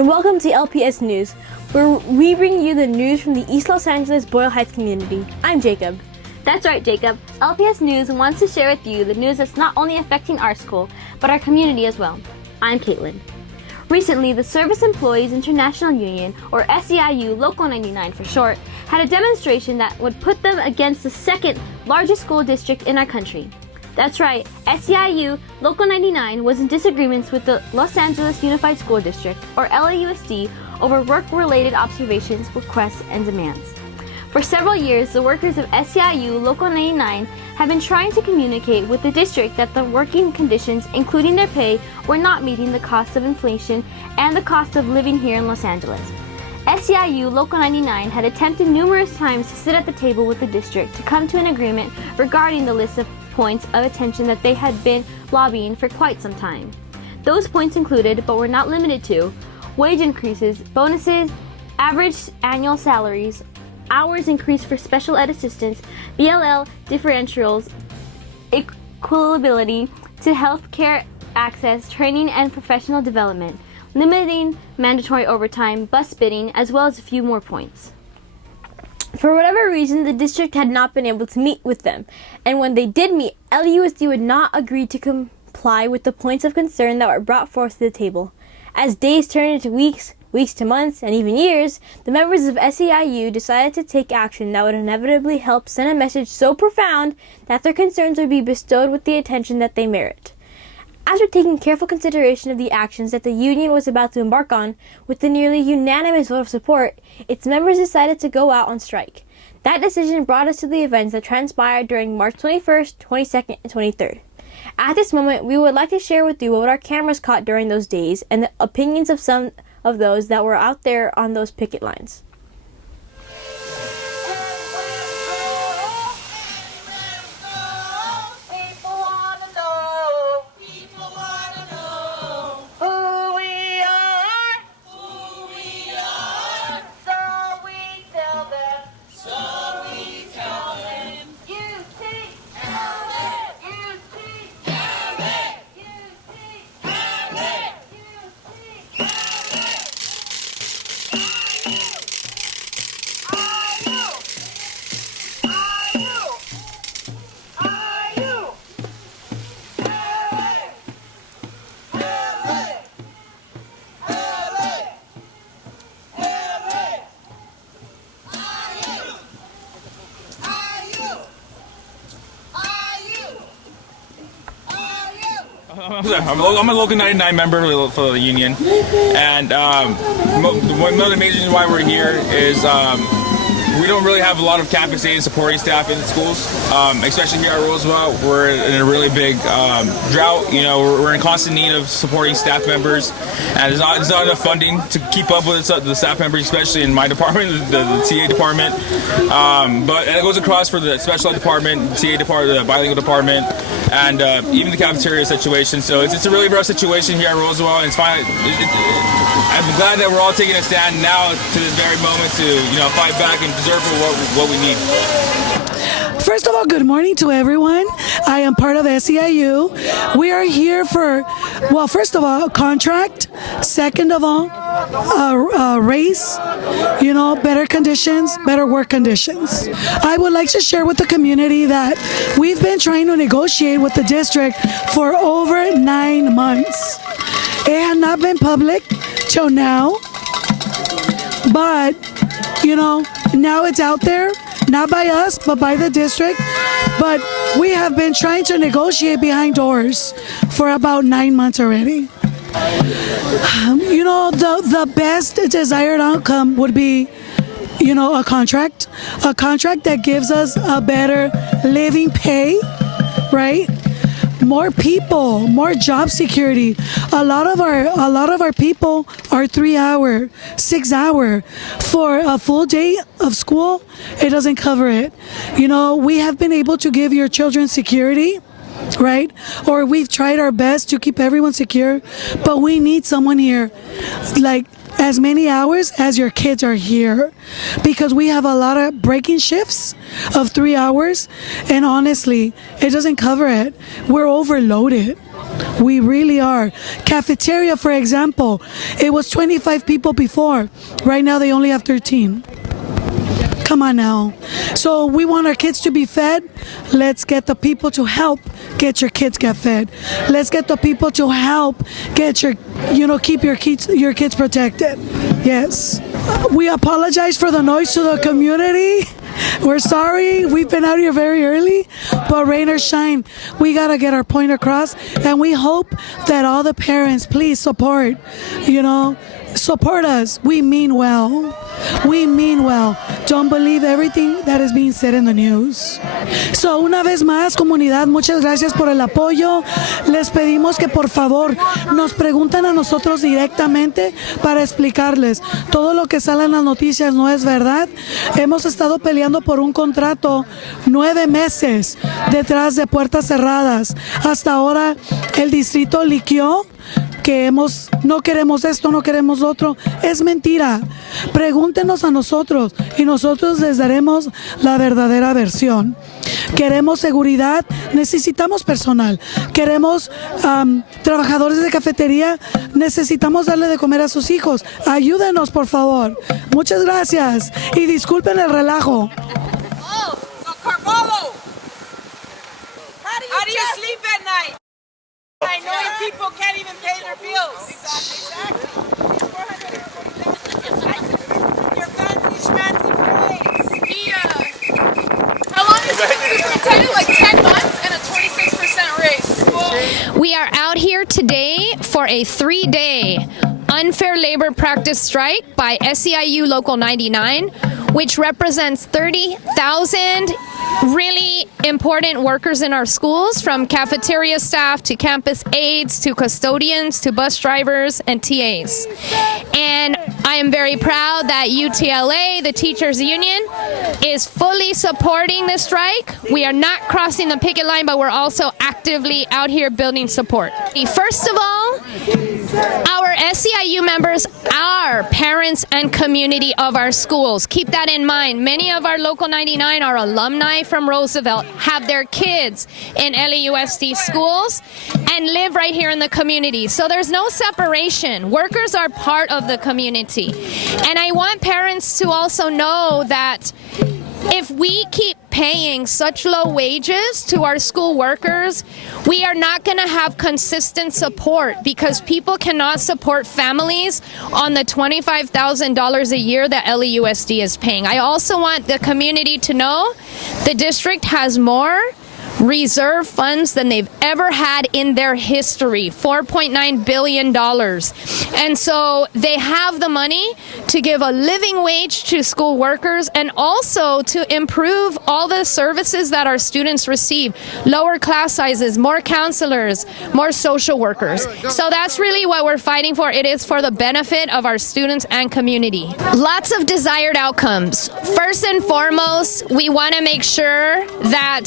and welcome to LPS News, where we bring you the news from the East Los Angeles Boyle Heights community. I'm Jacob. That's right, Jacob. LPS News wants to share with you the news that's not only affecting our school, but our community as well. I'm Caitlin. Recently, the Service Employees International Union, or SEIU Local 99 for short, had a demonstration that would put them against the second largest school district in our country. That's right, SEIU Local 99 was in disagreements with the Los Angeles Unified School District, or LAUSD, over work-related observations, requests, and demands. For several years, the workers of SEIU Local 99 have been trying to communicate with the district that the working conditions, including their pay, were not meeting the cost of inflation and the cost of living here in Los Angeles. SEIU Local 99 had attempted numerous times to sit at the table with the district to come to an agreement regarding the list of points of attention that they had been lobbying for quite some time. Those points included, but were not limited to, wage increases, bonuses, average annual salaries, hours increased for special ed assistants, BLL differentials, equability to health care access, training and professional development, limiting mandatory overtime, bus bidding, as well as a few more points. For whatever reason, the district had not been able to meet with them, and when they did meet, LUSD would not agree to comply with the points of concern that were brought forth to the table. As days turned into weeks to months, and even years, the members of SEIU decided to take action that would inevitably help send a message so profound that their concerns would be bestowed with the attention that they merit. After taking careful consideration of the actions that the union was about to embark on, with the nearly unanimous vote of support, its members decided to go out on strike. That decision brought us to the events that transpired during March 21st, 22nd, and 23rd. At this moment, we would like to share with you what our cameras caught during those days and the opinions of some of those that were out there on those picket lines. I'm a Local 99 member for the union, and one of the major reasons why we're here is we don't really have a lot of campus aid and supporting staff in the schools, especially here at Roosevelt. We're in a really big drought. You know, we're in constant need of supporting staff members, and there's not enough funding to keep up with the staff members, especially in my department, the TA department. But it goes across for the special ed department, TA department, the bilingual department, and even the cafeteria situation. So it's a really rough situation here at Roosevelt, and it's fine. I'm glad that we're all taking a stand now to this very moment to fight back and deserve for what we need. First of all, good morning to everyone. I am part of SEIU. We are here for, well, first of all, a contract. Second of all, a race, better conditions, better work conditions. I would like to share with the community that we've been trying to negotiate with the district for over 9 months. It has not been public till now, but, now it's out there. Not by us, but by the district. But we have been trying to negotiate behind doors for about 9 months already. The best desired outcome would be, a contract that gives us a better living pay, right? More people, more job security. A lot of our people are 3 hour, 6 hour. For a full day of school, it doesn't cover it. We have been able to give your children security, right? Or we've tried our best to keep everyone secure, but we need someone here, like as many hours as your kids are here, because we have a lot of breaking shifts of 3 hours, and honestly, it doesn't cover it. We're overloaded. We really are. Cafeteria, for example, it was 25 people before. Right now, they only have 13. Come on now. So we want our kids to be fed. Let's get the people to help get your kids get fed. Let's get the people to help get your, keep your kids protected. Yes. We apologize for the noise to the community. We're sorry. We've been out here very early, but rain or shine, we got to get our point across. And we hope that all the parents, please support, support us. We mean well. We mean well. Don't believe everything that is being said in the news. So, una vez más, comunidad, muchas gracias por el apoyo. Les pedimos que por favor nos pregunten a nosotros directamente para explicarles. Todo lo que sale en las noticias no es verdad. Hemos estado peleando por un contrato 9 meses detrás de puertas cerradas. Hasta ahora el distrito liqueó que no queremos esto, no queremos otro. Es mentira. Pregúntenos a nosotros y nosotros les daremos la verdadera versión. Queremos seguridad, necesitamos personal. Queremos trabajadores de cafetería, necesitamos darle de comer a sus hijos. Ayúdenos, por favor. Muchas gracias y disculpen el relajo. Oh, so Carvalho, how do you sleep at night? I know your people can't even pay their bills. Exactly. Your fancy schmancy place. How long has it been superintendent? Like 10 months and a 26% raise. We are out here today for a 3-day unfair labor practice strike by SEIU Local 99, which represents 30,000 really important workers in our schools, from cafeteria staff to campus aides to custodians to bus drivers and TAs. And I am very proud that UTLA, the teachers union, is fully supporting the strike. We are not crossing the picket line, but we're also actively out here building support. First of all, our SEIU members are parents and community of our schools. Keep that in mind. Many of our Local 99 are alumni from Roosevelt, have their kids in LAUSD schools, and live right here in the community. So there's no separation. Workers are part of the community. And I want parents to also know that if we keep paying such low wages to our school workers, we are not going to have consistent support, because people cannot support families on the $25,000 a year that LAUSD is paying. I also want the community to know the district has more reserve funds than they've ever had in their history, $4.9 billion. And so they have the money to give a living wage to school workers and also to improve all the services that our students receive, lower class sizes, more counselors, more social workers. So that's really what we're fighting for. It is for the benefit of our students and community. Lots of desired outcomes. First and foremost, we want to make sure that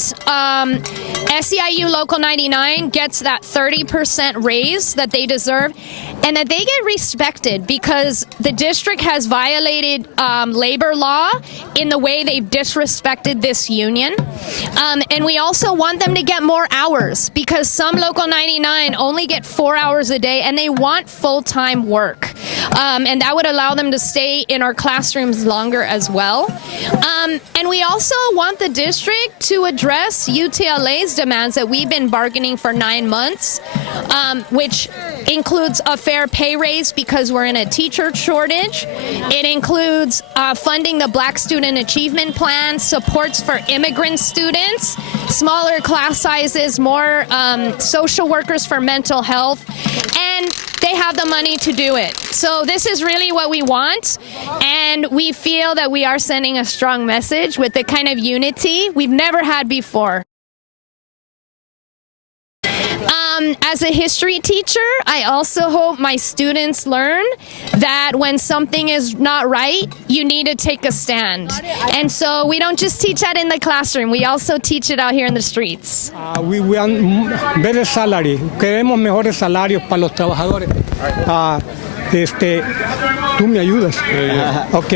SEIU Local 99 gets that 30% raise that they deserve, and that they get respected, because the district has violated labor law in the way they've disrespected this union. And we also want them to get more hours, because some Local 99 only get 4 hours a day and they want full-time work. And that would allow them to stay in our classrooms longer as well. And we also want the district to address UTLA's demands that we've been bargaining for 9 months, which includes a fair pay raise because we're in a teacher shortage. It includes funding the Black Student Achievement Plan, supports for immigrant students, smaller class sizes, more social workers for mental health, and they have the money to do it. So this is really what we want, and we feel that we are sending a strong message with the kind of unity we've never had before. As a history teacher, I also hope my students learn that when something is not right, you need to take a stand. And so we don't just teach that in the classroom, we also teach it out here in the streets. We want better salary. Queremos mejores salarios para los trabajadores. Tú me ayudas. Ok.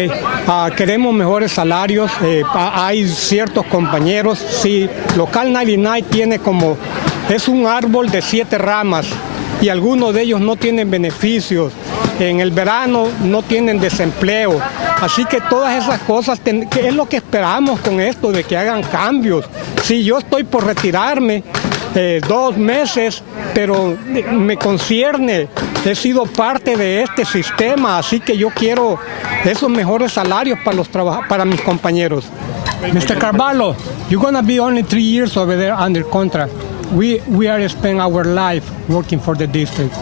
Queremos mejores salarios. Hay ciertos compañeros. Sí, Local 99 tiene es un árbol de 7 ramas y algunos de ellos no tienen beneficios. En el verano no tienen desempleo. Así que todas esas cosas, que es lo que esperamos con esto, de que hagan cambios. Sí, yo estoy por retirarme 2 meses, pero me concierne. He sido parte de este sistema, así que yo quiero esos mejores salarios para mis compañeros. Mr. Carvalho, you're going to be only 3 years over there under contract. We are spending our life working for the district.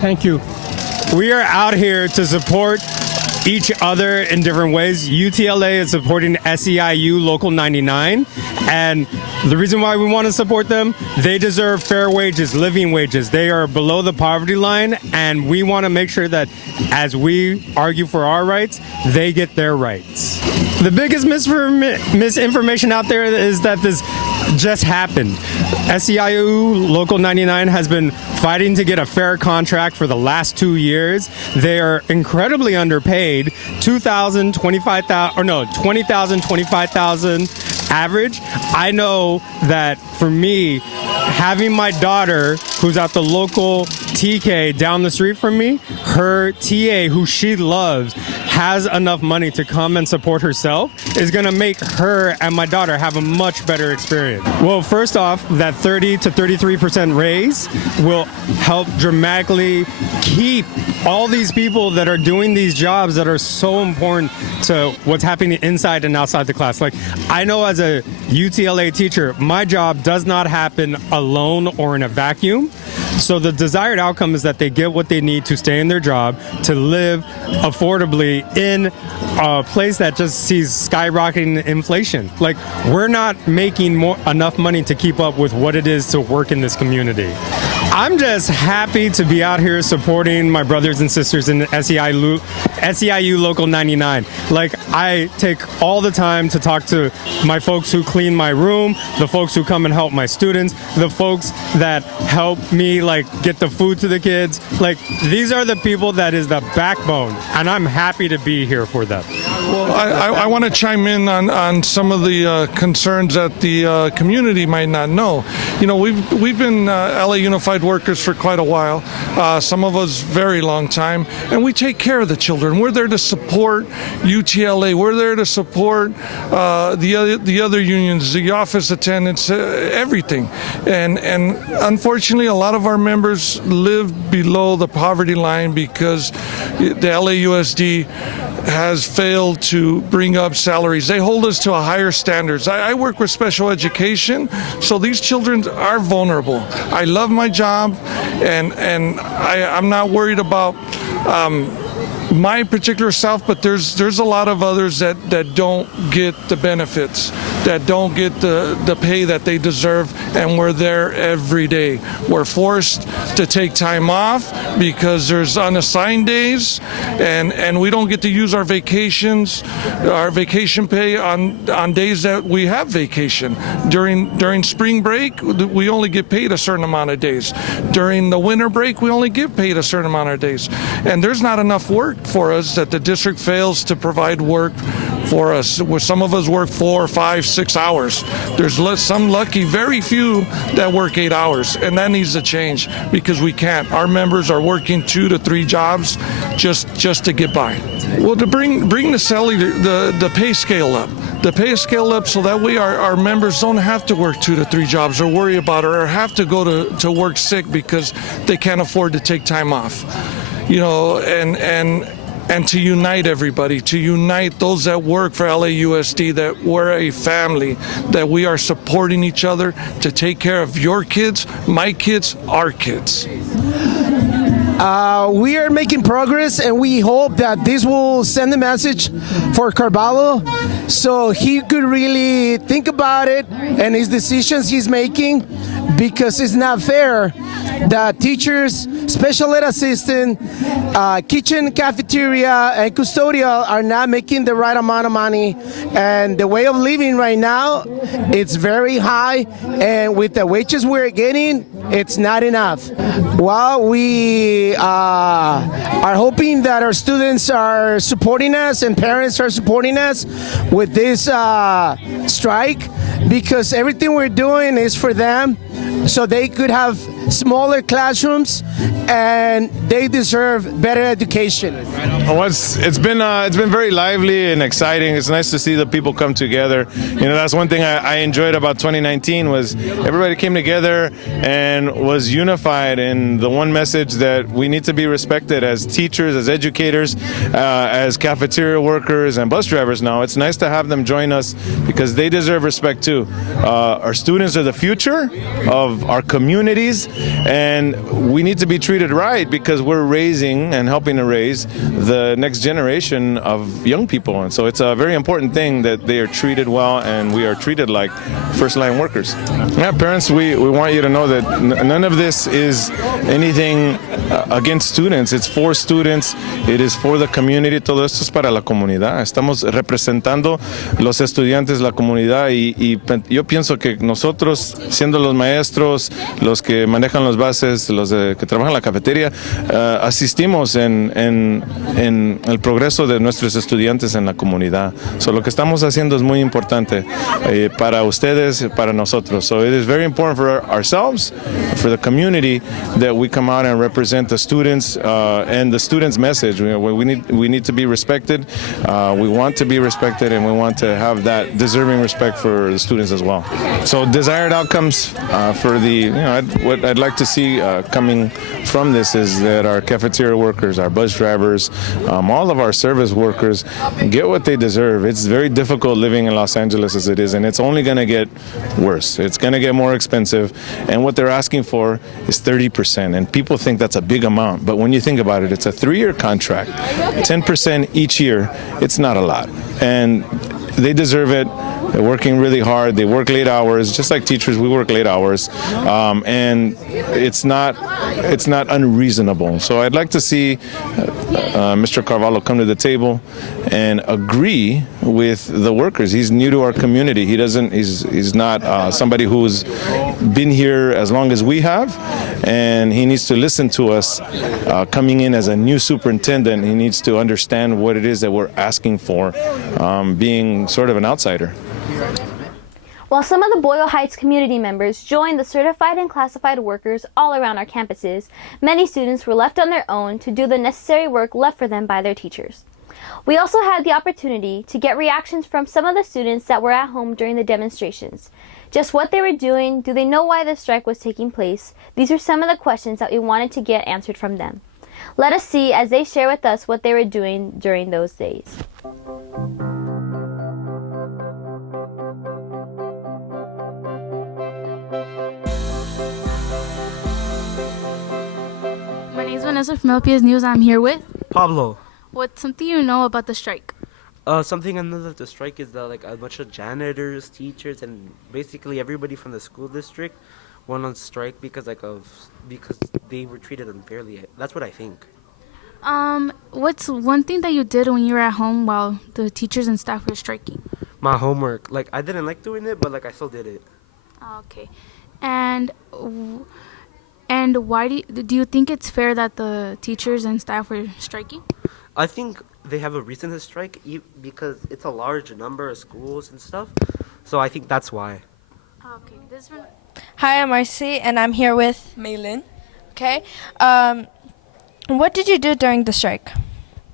Thank you. We are out here to support each other in different ways. UTLA is supporting SEIU Local 99, and the reason why we want to support them, they deserve fair wages, living wages. They are below the poverty line, and we want to make sure that as we argue for our rights, they get their rights. The biggest misinformation out there is that this just happened. SEIU Local 99 has been fighting to get a fair contract for the last 2 years. They are incredibly underpaid, $20,000, $25,000 average. I know that for me, having my daughter, who's at the local TK down the street from me, her TA, who she loves, has enough money to come and support herself, is going to make her and my daughter have a much better experience. Well, first off, that 30 to 33% raise will help dramatically keep all these people that are doing these jobs that are so important to what's happening inside and outside the class. Like, I know as a UTLA teacher, my job does not happen alone or in a vacuum. So the desired outcome is that they get what they need to stay in their job, to live affordably in a place that just sees skyrocketing inflation. Like, we're not making enough money to keep up with what it is to work in this community. I'm just happy to be out here supporting my brothers and sisters in SEIU Local 99. Like, I take all the time to talk to my folks who clean my room, the folks who come and help my students, the folks that help me get the food to the kids. Like, these are the people that is the backbone, and I'm happy to be here for them. Well, I want to chime in on some of the concerns that the community might not know. You know, we've been LA Unified workers for quite a while, some of us very long time, and we take care of the children. We're there to support UTLA. We're there to support the other unions, the office attendants, everything. And unfortunately, a lot of our members live below the poverty line because the LAUSD has failed to bring up salaries. They hold us to a higher standards. I work with special education, so these children are vulnerable. I love my job, and I'm not worried about my particular self, but there's a lot of others that don't get the benefits, that don't get the pay that they deserve, and we're there every day. We're forced to take time off because there's unassigned days, and we don't get to use our vacations, our vacation pay on days that we have vacation. During spring break, we only get paid a certain amount of days. During the winter break, we only get paid a certain amount of days. And there's not enough work for us, that the district fails to provide work for us. Where some of us work 4, 5, 6 hours. There's some lucky, very few that work 8 hours, and that needs to change because we can't. Our members are working 2 to 3 jobs just to get by. Well, to bring the salary, the pay scale up. The pay scale up so that way our members don't have to work 2 to 3 jobs or worry about it or have to go to work sick because they can't afford to take time off. You know, and to unite everybody, to unite those that work for LAUSD, that we're a family, that we are supporting each other to take care of your kids, my kids, our kids. We are making progress, and we hope that this will send a message for Carvalho so he could really think about it and his decisions he's making, because it's not fair The teachers, special ed assistant, kitchen, cafeteria, and custodial are not making the right amount of money. And the way of living right now, it's very high. And with the wages we're getting, it's not enough. Well, we are hoping that our students are supporting us and parents are supporting us with this strike, because everything we're doing is for them, so they could have smaller classrooms and they deserve better education. Well, it's been very lively and exciting. It's nice to see the people come together. That's one thing I enjoyed about 2019 was everybody came together and was unified in the one message that we need to be respected as teachers, as educators, as cafeteria workers and bus drivers now. It's nice to have them join us because they deserve respect too. Our students are the future of our communities, and we need to be treated right because we're raising and helping to raise the next generation of young people. And so it's a very important thing that they are treated well and we are treated like first-line workers. Yeah, parents, we want you to know that none of this is anything against students. It's for students. It is for the community. Todo esto es para la comunidad. Estamos representando los estudiantes, la comunidad, y yo pienso que nosotros, siendo los maestros, los que manejan los bases, los que trabajan en la cafetería, asistimos en el progreso de nuestros estudiantes en la comunidad. So, lo que estamos haciendo es muy importante para ustedes, para nosotros. So it is very important for ourselves, for the community, that we come out and represent the students and the students' message. We need to be respected. We want to be respected, and we want to have that deserving respect for the students as well. So desired outcomes for what I'd like to see coming from this is that our cafeteria workers, our bus drivers, all of our service workers get what they deserve. It's very difficult living in Los Angeles as it is, and it's only going to get worse. It's going to get more expensive, and what they're asking for is 30%, and people think that's a big amount, but when you think about it, it's a 3-year contract, 10% each year. It's not a lot, and they deserve it. They're working really hard. They work late hours, just like teachers. We work late hours, and it's not unreasonable. So I'd like to see Mr. Carvalho come to the table and agree with the workers. He's new to our community. He's not somebody who's been here as long as we have, and he needs to listen to us. Coming in as a new superintendent, he needs to understand what it is that we're asking for, being sort of an outsider. While some of the Boyle Heights community members joined the certified and classified workers all around our campuses, many students were left on their own to do the necessary work left for them by their teachers. We also had the opportunity to get reactions from some of the students that were at home during the demonstrations. Just what they were doing, do they know why the strike was taking place? These are some of the questions that we wanted to get answered from them. Let us see as they share with us what they were doing during those days. My name is Vanessa from LPSMagNews. I'm here with Pablo. What's something you know about the strike? Something I know that the strike is that a bunch of janitors, teachers, and basically everybody from the school district went on strike because they were treated unfairly. That's what I think. What's one thing that you did when you were at home while the teachers and staff were striking? My homework. I didn't like doing it, but I still did it. Okay. And why do you think it's fair that the teachers and staff were striking? I think they have a reason to strike because it's a large number of schools and stuff. So I think that's why. Okay. This one. Hi, I'm Marcy, and I'm here with Maylin. Okay. What did you do during the strike?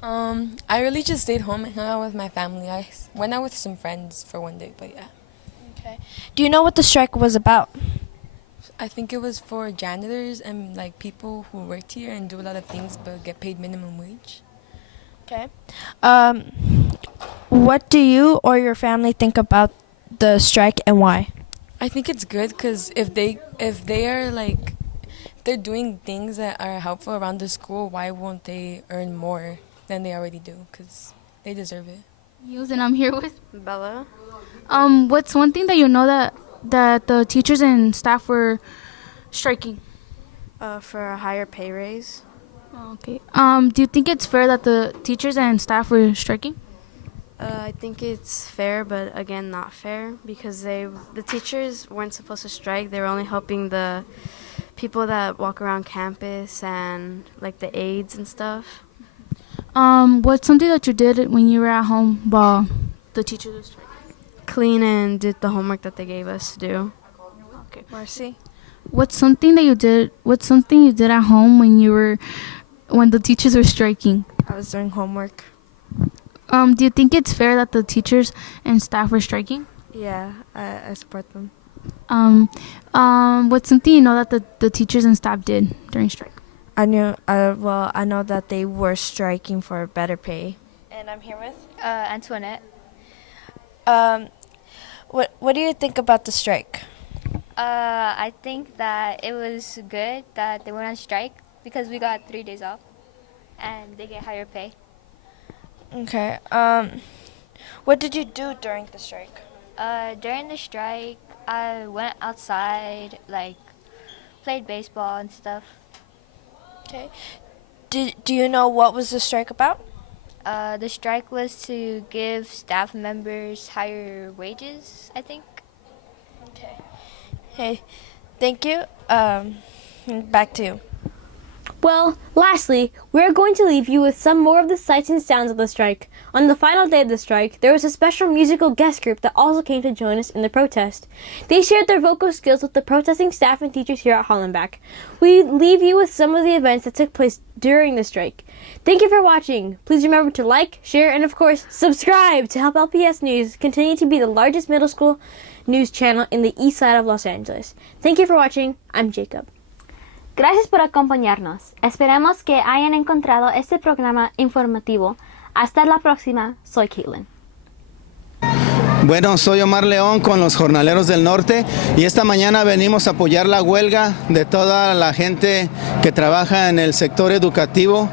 I really just stayed home and hung out with my family. I went out with some friends for one day, but yeah. Okay. Do you know what the strike was about? I think it was for janitors and people who worked here and do a lot of things but get paid minimum wage. Okay. What do you or your family think about the strike and why? I think it's good because if they are they're doing things that are helpful around the school, why won't they earn more than they already do? Because they deserve it. And I'm here with Bella. What's one thing that you know that the teachers and staff were striking? For a higher pay raise. Okay. Do you think it's fair that the teachers and staff were striking? I think it's fair, but again, not fair because the teachers weren't supposed to strike. They were only helping the people that walk around campus and like the aides and stuff. What's something that you did when you were at home while the teachers were striking? Clean and did the homework that they gave us to do. Okay. Marcy? What's something you did at home when the teachers were striking? I was doing homework. Do you think it's fair that the teachers and staff were striking? Yeah, I support them. What's something you know that the teachers and staff did during strike? I know that they were striking for better pay. And I'm here with Antoinette. What do you think about the strike? I think that it was good that they went on strike because we got 3 days off and they get higher pay. Okay. What did you do during the strike? During the strike, I went outside, played baseball and stuff. Okay. Do you know what was the strike about? The strike was to give staff members higher wages, I think. Okay. Hey, thank you. Back to you. Well, lastly, we're going to leave you with some more of the sights and sounds of the strike. On the final day of the strike, there was a special musical guest group that also came to join us in the protest. They shared their vocal skills with the protesting staff and teachers here at Hollenbeck. We leave you with some of the events that took place during the strike. Thank you for watching. Please remember to like, share, and of course, subscribe to help LPS News continue to be the largest middle school news channel in the east side of Los Angeles. Thank you for watching. I'm Jacob. Gracias por acompañarnos. Esperemos que hayan encontrado este programa informativo. Hasta la próxima. Soy Caitlin. Bueno, soy Omar León con los Jornaleros del Norte y esta mañana venimos a apoyar la huelga de toda la gente que trabaja en el sector educativo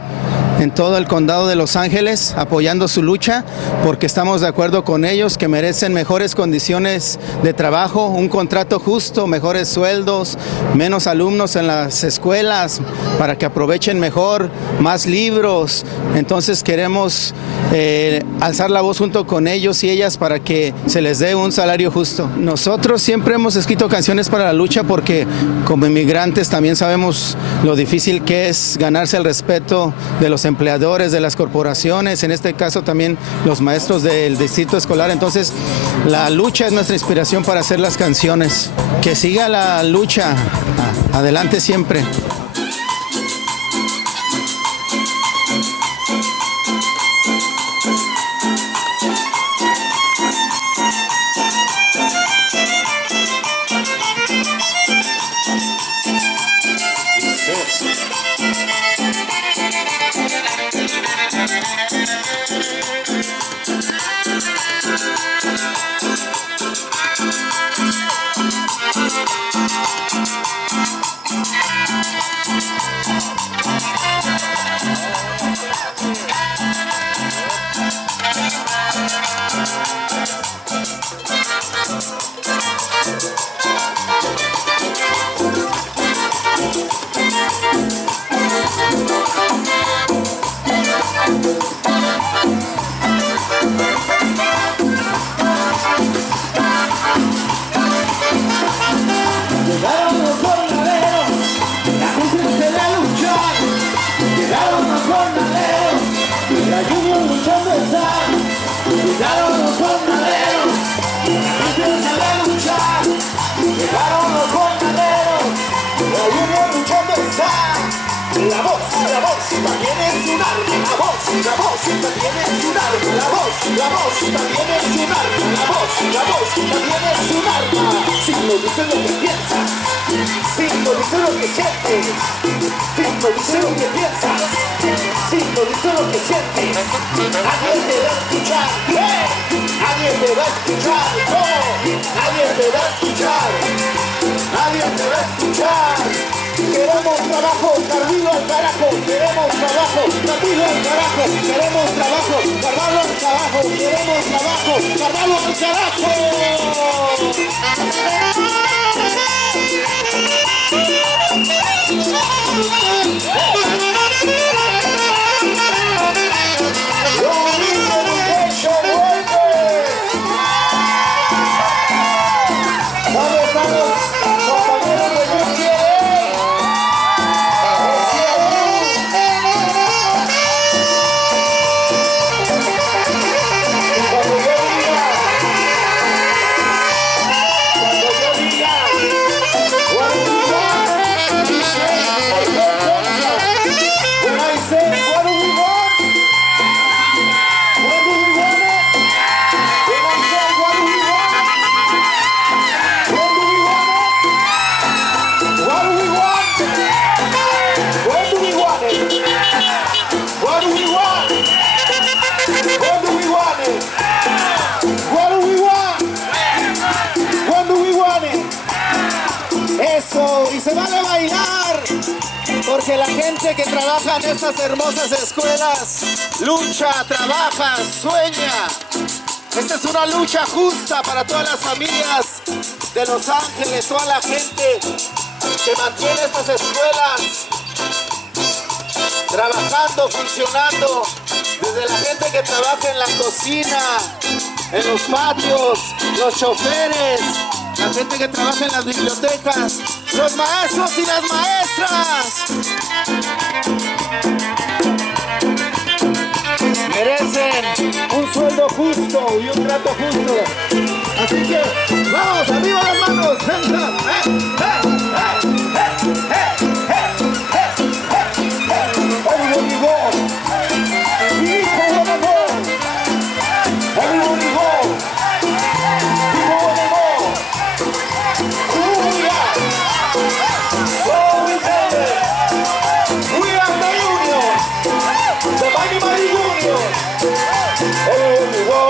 en todo el condado de Los Ángeles, apoyando su lucha porque estamos de acuerdo con ellos que merecen mejores condiciones de trabajo, un contrato justo, mejores sueldos, menos alumnos en las escuelas para que aprovechen mejor, más libros. Entonces queremos alzar la voz junto con ellos y ellas para que se les dé un salario justo. Nosotros siempre hemos escrito canciones para la lucha porque como inmigrantes también sabemos lo difícil que es ganarse el respeto de los empleadores, de las corporaciones, en este caso también los maestros del distrito escolar. Entonces la lucha es nuestra inspiración para hacer las canciones. Que siga la lucha, adelante siempre. Llegaron los jornaleros, la gente se va a luchar. Llegaron los jornaleros, y la lluvia luchando está. Llegaron los jornaleros, la gente se va a luchar. Llegaron los jornaleros, la lluvia luchando está. La voz también es un arma. La voz también es un arma. La voz también es un arma. La voz también es un arma. Si no dices lo que piensas, si no dices lo que sientes, si no dices lo que piensas, si no dices lo que sientes, nadie te va a escuchar. Nadie te va a escuchar. No, nadie te va a escuchar. Nadie te va a escuchar. Queremos trabajo, cargilo al carajo. Queremos trabajo, cargilo al carajo. Queremos trabajo, cargalo al carajo. Queremos trabajo, cargalo al carajo. hermanos, compañeros de UTLA. Cuando yo diga, what do we want? You say, I don't know. When I say, what do we want? When do we want it? When I say, what do we want? When do we want it? What do we want? When do we want it? What do we want? When do we want it? What do we want? When do we want it? Eso, y se vale bailar, porque la gente que trabaja en estas hermosas escuelas lucha, trabaja, sueña. Esta es una lucha justa para todas las familias de Los Ángeles, toda la gente que mantiene estas escuelas trabajando, funcionando, desde la gente que trabaja en la cocina, en los patios, los choferes, la gente que trabaja en las bibliotecas, los maestros y las maestras. Merecen un sueldo justo y un trato justo. Así que, vamos, arriba las manos. Everybody go. People wanna go. Everybody go. People wanna go. Who we are? So we tell them. We are the union. The Mighty Union. Everybody go.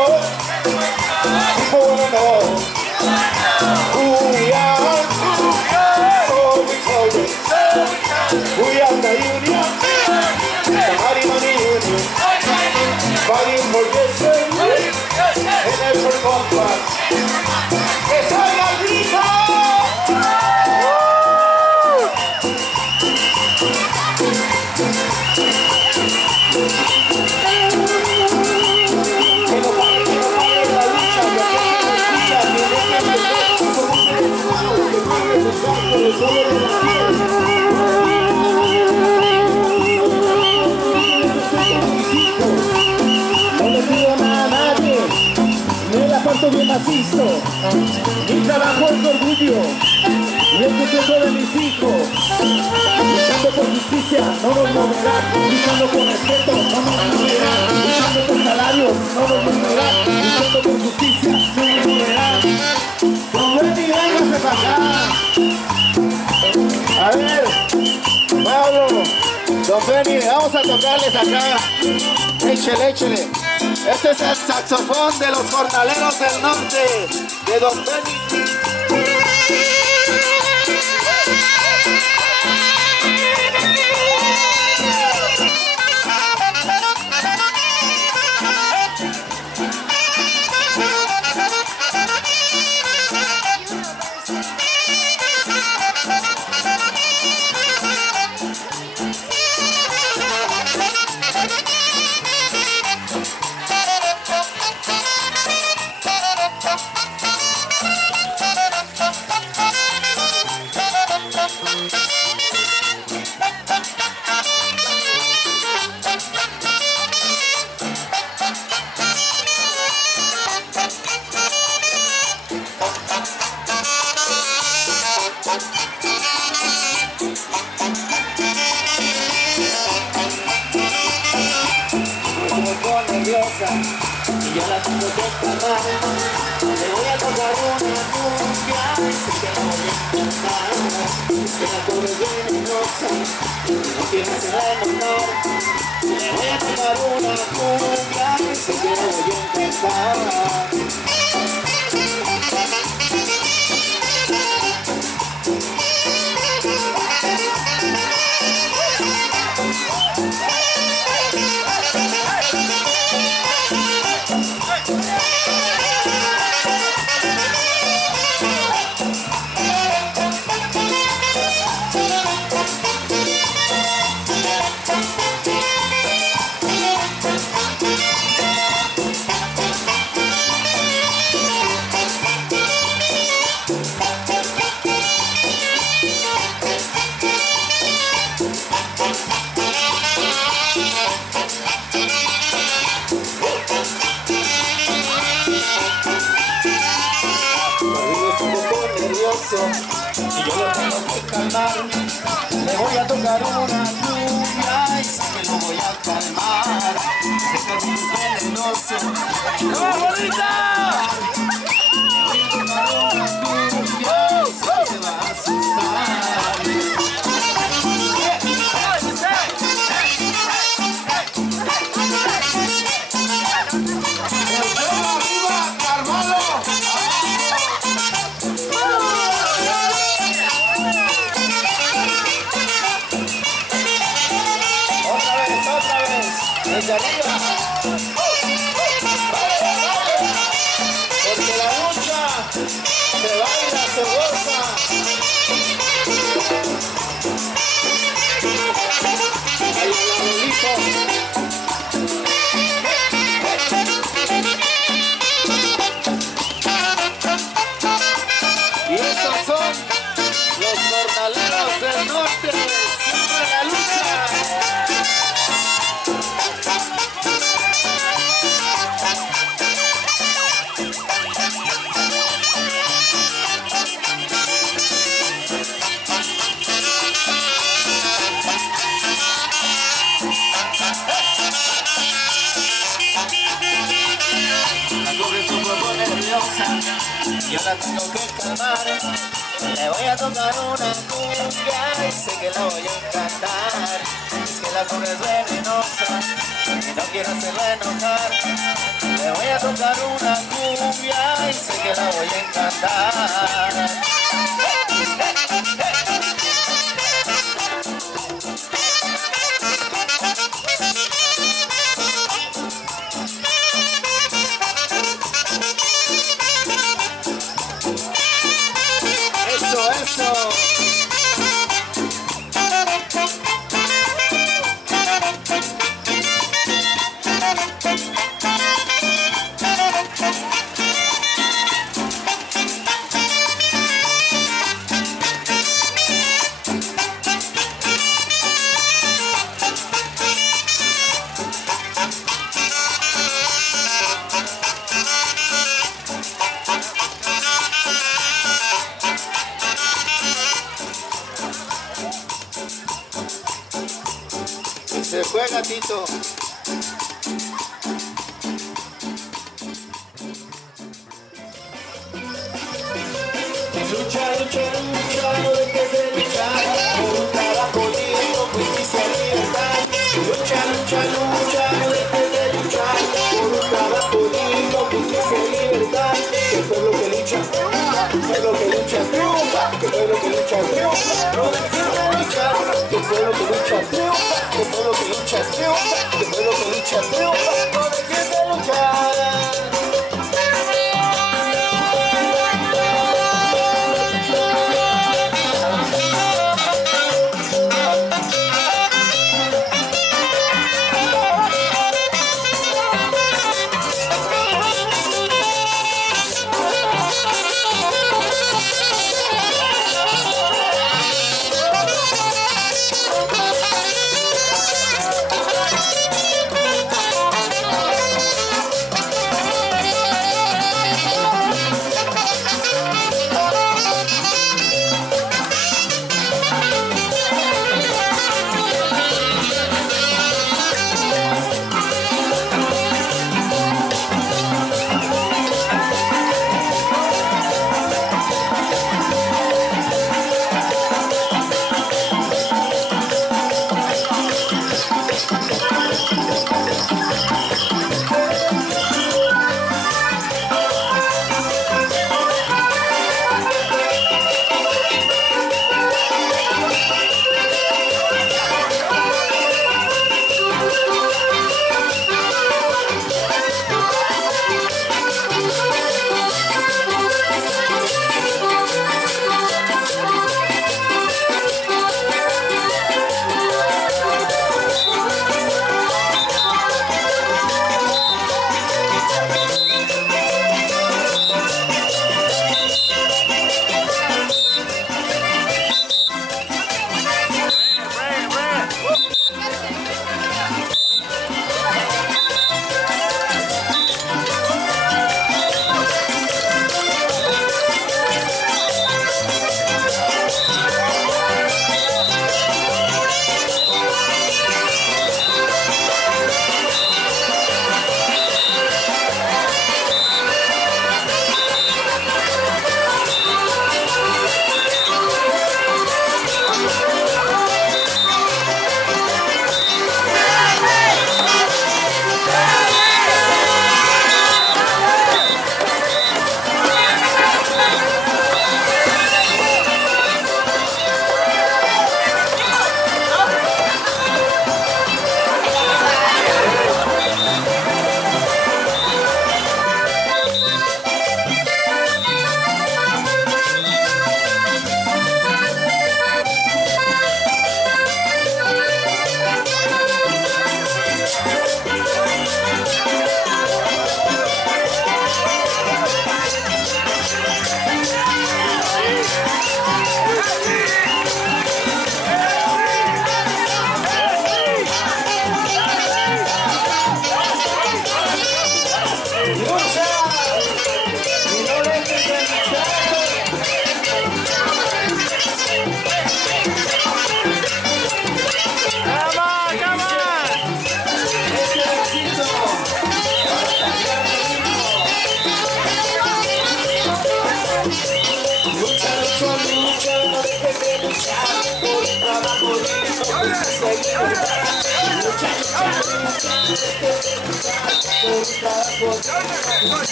People wanna know who we are. So we tell them. We are the union. The Mighty Union. Fighting for justice and for comfort. ¡Que salga el grito! Que no pare la lucha, que escucha, que somos seres humanos, que viven buscando el sol de la no le pido nada a nadie, me la parto bien macizo. Mi trabajo es orgullo y el futuro de mis hijos. Luchando por justicia, no nos moverán. Luchando por respeto, no nos moverán. Luchando por salarios, no nos moverán. Luchando por justicia, no nos moverán. Don Benny, véngase para acá. A ver, Pablo, Don Benny, vamos a tocarles acá. Échele, échele. Este es el saxofón de los jornaleros del norte, de Don Benny. Y yo la tengo que pagar. Le voy a tocar una cumbia y sé que la voy a encantar. Es que la pobre es venenosa y no tiene ser honor. Le voy a tocar una cumbia y sé que la voy a encantar. venenoso y yo lo tengo que calmar. Le voy a tocar una cumbia y sé que lo voy a calmar. Este ritmo es venenoso. ¡Vamos, bonita! Le voy a tocar una cumbia y sé que se va a asustar. Desde arriba, porque la lucha se baila, se goza. Ahí el abuelito. Y estos son los jornaleros del norte, siempre la lucha. Yo la tengo que calmar. Le voy a tocar una cumbia y sé que la voy a encantar. Es que la cumbia es venenosa y no quiero hacerla enojar. Le voy a tocar una cumbia y sé que la voy a encantar. Eso. Se fue gatito. Lucha, lucha, lucha, no dejes de luchar por un trabajo digno, justicia y libertad. Lucha, lucha, lucha, no dejes de luchar por un trabajo digno, justicia y libertad. Que el pueblo que lucha, el pueblo que lucha triunfa, que el pueblo que lucha triunfa. No dejes de luchar, que el pueblo que lucha triunfa, que el pueblo que lucha triunfa, que el pueblo que lucha triunfa. No dejes de luchar.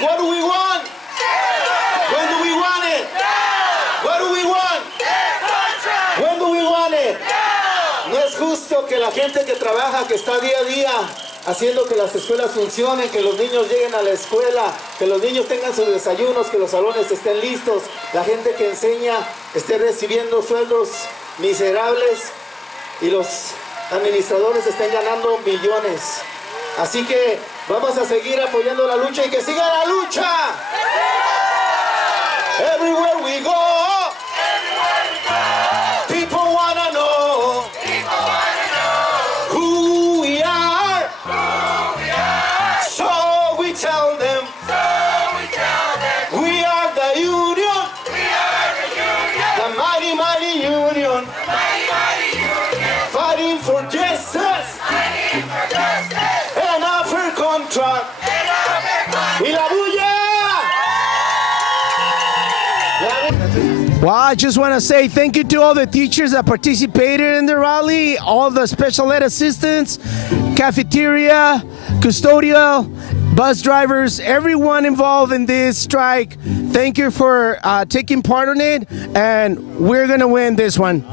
What do we want? When do we want it? What do we want? When do we want it? No es justo que la gente que trabaja, que está día a día haciendo que las escuelas funcionen, que los niños lleguen a la escuela, que los niños tengan sus desayunos, que los salones estén listos, la gente que enseña esté recibiendo sueldos miserables y los administradores estén ganando millones. Así que vamos a seguir apoyando la lucha y que siga la lucha. Everywhere we go, people wanna know who we are. So we tell them we are the union, the mighty, mighty union, fighting for justice. Y la bulla! Well, I just want to say thank you to all the teachers that participated in the rally, all the special ed assistants, cafeteria, custodial, bus drivers, everyone involved in this strike. Thank you for taking part in it, and we're going to win this one.